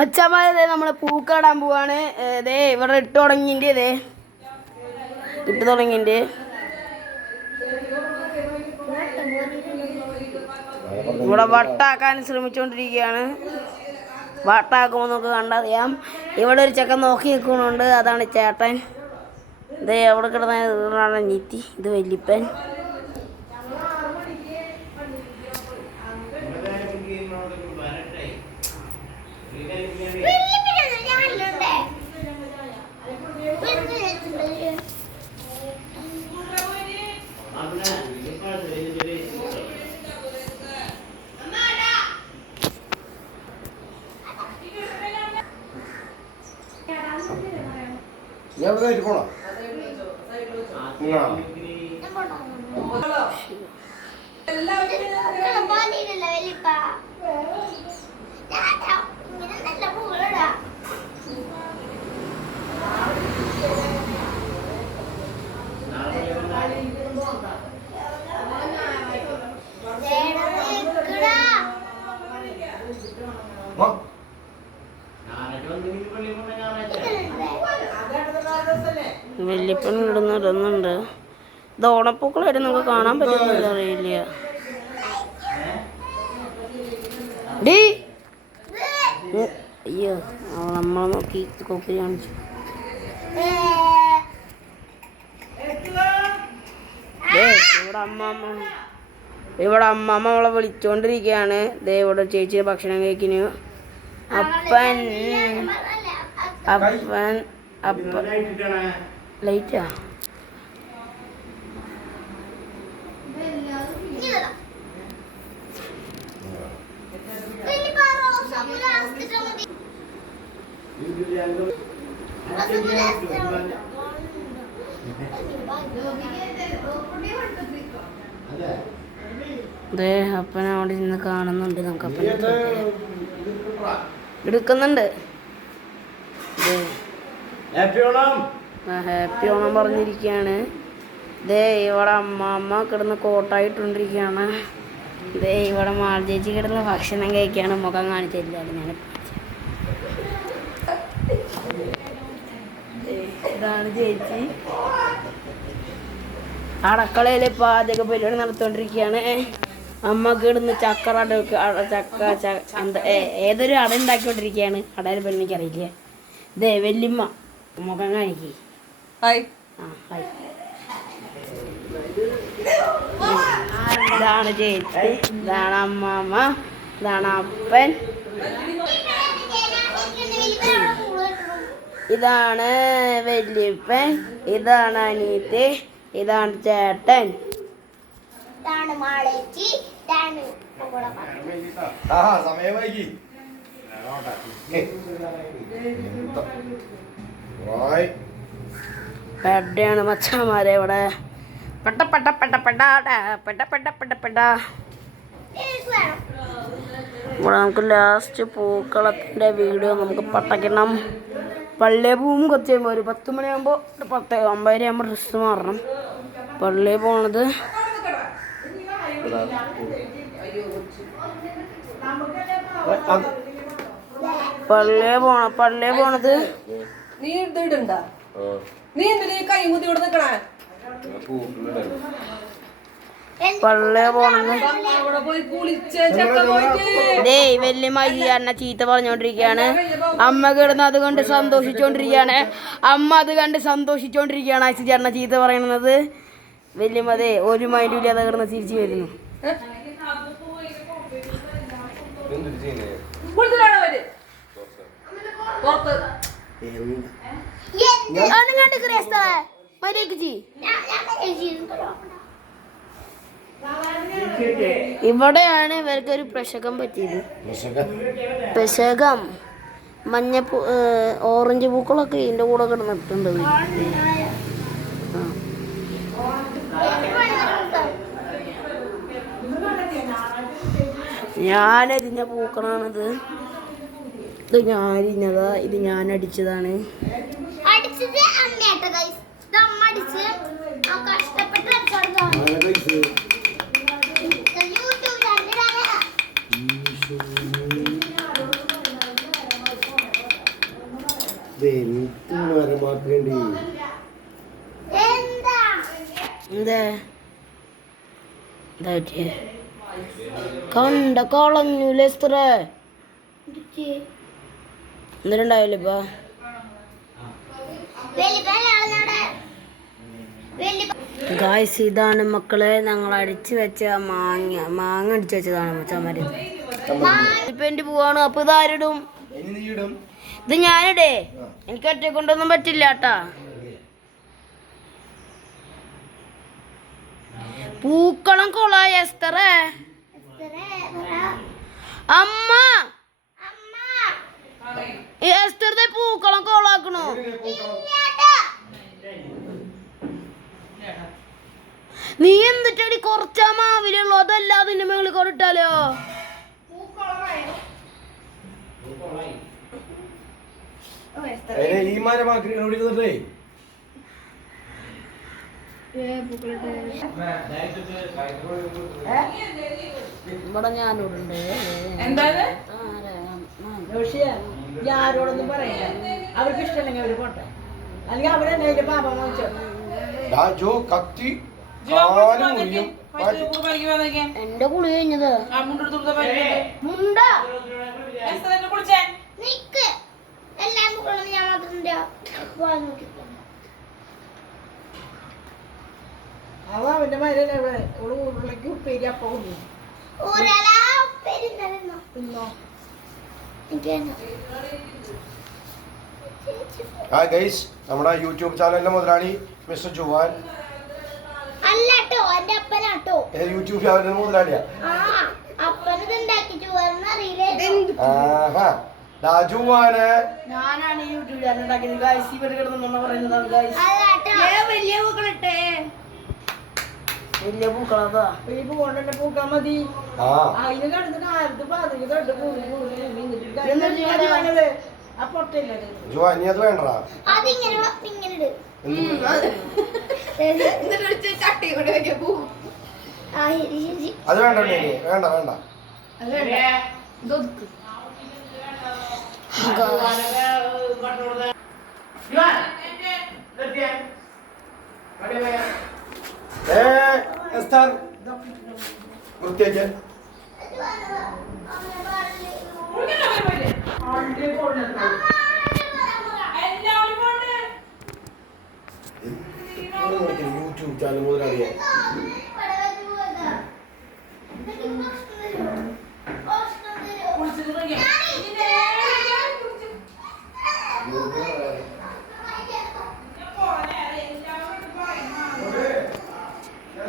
മച്ചാമാരെ നമ്മള് പൂക്കാടാൻ പോവാണ്. ഇതേ ഇവിടെ ഇട്ട് തുടങ്ങിൻ്റെ ഇവിടെ വട്ടാക്കാൻ ശ്രമിച്ചുകൊണ്ടിരിക്കുകയാണ്. വട്ടാക്കുമ്പോൾ നമുക്ക് കണ്ടറിയാം. ഇവിടെ ഒരു ചെക്കൻ നോക്കി നിൽക്കുന്നുണ്ട്, അതാണ് ചേട്ടൻ. ഇതേ അവിടെ കിടന്ന നീത്തി, ഇത് വല്യപ്പൻ. പോണോ വല്യപ്പൻ ഇടുന്നുണ്ട്. ഇത് ഓണപ്പൂക്കളായിട്ട് നമുക്ക് കാണാൻ പറ്റുന്നില്ല, അറിയില്ല. അയ്യോ നമ്മളെ നോക്കി കോപ്പി കാണിച്ചു. ഇവിടെ അമ്മമ്മ അവളെ വിളിച്ചോണ്ടിരിക്കുകയാണ്. ദേ ഇവിടെ ചേച്ചി ഭക്ഷണം കഴിക്കുന്നു. അപ്പൻ ലൈറ്റാ അതെ. അപ്പൻ അവിടെ നിന്ന് കാണുന്നുണ്ട്. നമുക്ക് അപ്പൻ എടുക്കുന്നുണ്ട്. ഹാപ്പി ഓണം പറഞ്ഞിരിക്കുകയാണ്. ഇതേ ഇവിടെ അമ്മ കിടന്ന് കോട്ടായിട്ടോണ്ടിരിക്കുകയാണ്. ഇതേ ഇവിടെ മാൾചേച്ചി കിടന്ന് ഭക്ഷണം കഴിക്കുകയാണ്. മുഖം കാണിച്ചില്ല ഞാൻ. ഇതാണ് ചേച്ചി അടക്കളയിൽ പാചക പരിപാടി നടത്തുകൊണ്ടിരിക്കുകയാണ്. അമ്മ കിടന്ന് ഏതൊരു അട ഉണ്ടാക്കിക്കൊണ്ടിരിക്കുകയാണ്. അടയിൽ പേര് എനിക്കറിയില്ല. ഇതേ വല്യമ്മ മുഖം കാണിക്കേ. ഇതാണ് ചേച്ചി, ഇതാണ് അമ്മമ്മ, ഇതാണ് അപ്പൻ, ഇതാണ് വല്യപ്പൻ, ഇതാണ് അനീത്തി, ഇതാണ് ചേട്ടൻ. പെട്ടയാണ് മച്ചാമാരെ ഇവിടെ ഇവിടെ നമുക്ക് ലാസ്റ്റ് പൂക്കളത്തിൻ്റെ വീഡിയോ നമുക്ക് പട്ടക്കണം. പള്ളിയിൽ പോകുമ്പോൾ കുറച്ച് കഴിയുമ്പോൾ ഒരു 10 മണിയാകുമ്പോൾ 10:50 ആകുമ്പോൾ ഡ്രസ്സ് മാറണം. പള്ളിയിൽ പോണത് പള്ളിയിൽ പോണത് നീ ഇടണ്ട. നീ എന്തിനാ കൈ കുത്തി ഇവിടെ നിൽക്കണേ? വല്യമ്മ എന്നെ ചീത്ത പറഞ്ഞോണ്ടിരിക്കുകയാണ്. അമ്മ കിടന്ന് അതുകൊണ്ട് സന്തോഷിച്ചോണ്ടിരിക്കുകയാണ്. അമ്മ അത് കണ്ട് സന്തോഷിച്ചോണ്ടിരിക്കുകയാണ്. ചേട്ടനെ ചീത്ത പറയുന്നത് വല്യമ്മ അതെ ഒരു മൈൻഡില്ല. അത് കിടന്ന് തിരിച്ചു വരുന്നു. ഇവിടെയാണ് ഇവർക്കൊരു പ്രശകം പറ്റിയത്. പ്രശകം മഞ്ഞപ്പൂ ഓറഞ്ച് പൂക്കളൊക്കെ ഇതിൻ്റെ കൂടെ കിടന്നിട്ടുണ്ട്. ഞാനരിഞ്ഞ പൂക്കളാണിത്. ഇത് ഞാനരിഞ്ഞതാ. ഇത് ഞാൻ അടിച്ചതാണ്. മരമാക്കേണ്ടി എന്തേ കണ്ട കളഞ്ഞു ലെസ്റ്ററേ എന്നിട്ടുണ്ടാവില്ല ഇപ്പൊ ഗായ്സ് ഇതാണ് മക്കളെ ഞങ്ങൾ അടിച്ചു വെച്ച മാങ്ങ അടിച്ചു വെച്ചതാണ് ചമര് ഇപ്പൊ എന്റെ പോവാണ് അപ്പൊ ഇതാരിടും ഇത് ഞാനിടേ എനിക്ക് ഒറ്റ കൊണ്ടൊന്നും പറ്റില്ല കേട്ടാ പൂക്കളം കൊളായ എസ്തറേ അമ്മ എസ്തറിന്റെ പൂക്കളം കൊളാക്കണു നീ എന്നിട്ടടി കുറച്ചാ മാവിലുള്ളൂ അതല്ല അതിന്റെ മേളിൽ കൊണ്ടിട്ടാലോ ഈ മരമാക്കി ഇവിടെ ഞാനിവിടെ എന്താണ് ആരോടൊന്നും പറയില്ല അവർക്ക് ഇഷ്ടമല്ലെങ്കിൽ അവര് പോട്ടെ അല്ലെങ്കിൽ അവരെന്നെ പാപം വാങ്ങിച്ചോ കത്തി എന്റെ കുളി കഴിഞ്ഞത് മുണ്ട അവ അവന്റെ മരല്ലേ ഉരുളക്ക് ഉപ്പേരി അപ്പൊ നമ്മുടെ യൂട്യൂബ് ചാനലിന്റെ മുതലാളി മിസ്റ്റർ ജുവാൻ യൂട്യൂബ് ചാനലിന്റെ മുതലാളിയാ ജുവാന് ഞാനാണ് യൂട്യൂബ് ചാനൽ ഉണ്ടാക്കിയത് ഗൈസ് ഇവിടെ കിടന്നു പറയുന്നതാണ് ഗൈസ് വലിയ പൂക്കളതാ ഈ പൂകൊണ്ടല്ലേ പൂക്കാൻ മതി അതിന് കടന്നിട്ട് ആയിരത്തി പതിനഞ്ച് കണ്ട് പൂണത് ആ പൊട്ടല്ലേ ജുവാൻ നീ അത് വേണ്ടടാ അത് വേണ്ട വേണ്ട വേണ്ട വൃത്തിയാക്കിയ യൂട്യൂബ് ചാനൽ മുതലാളിയെ കുളിച്ചിട്ട്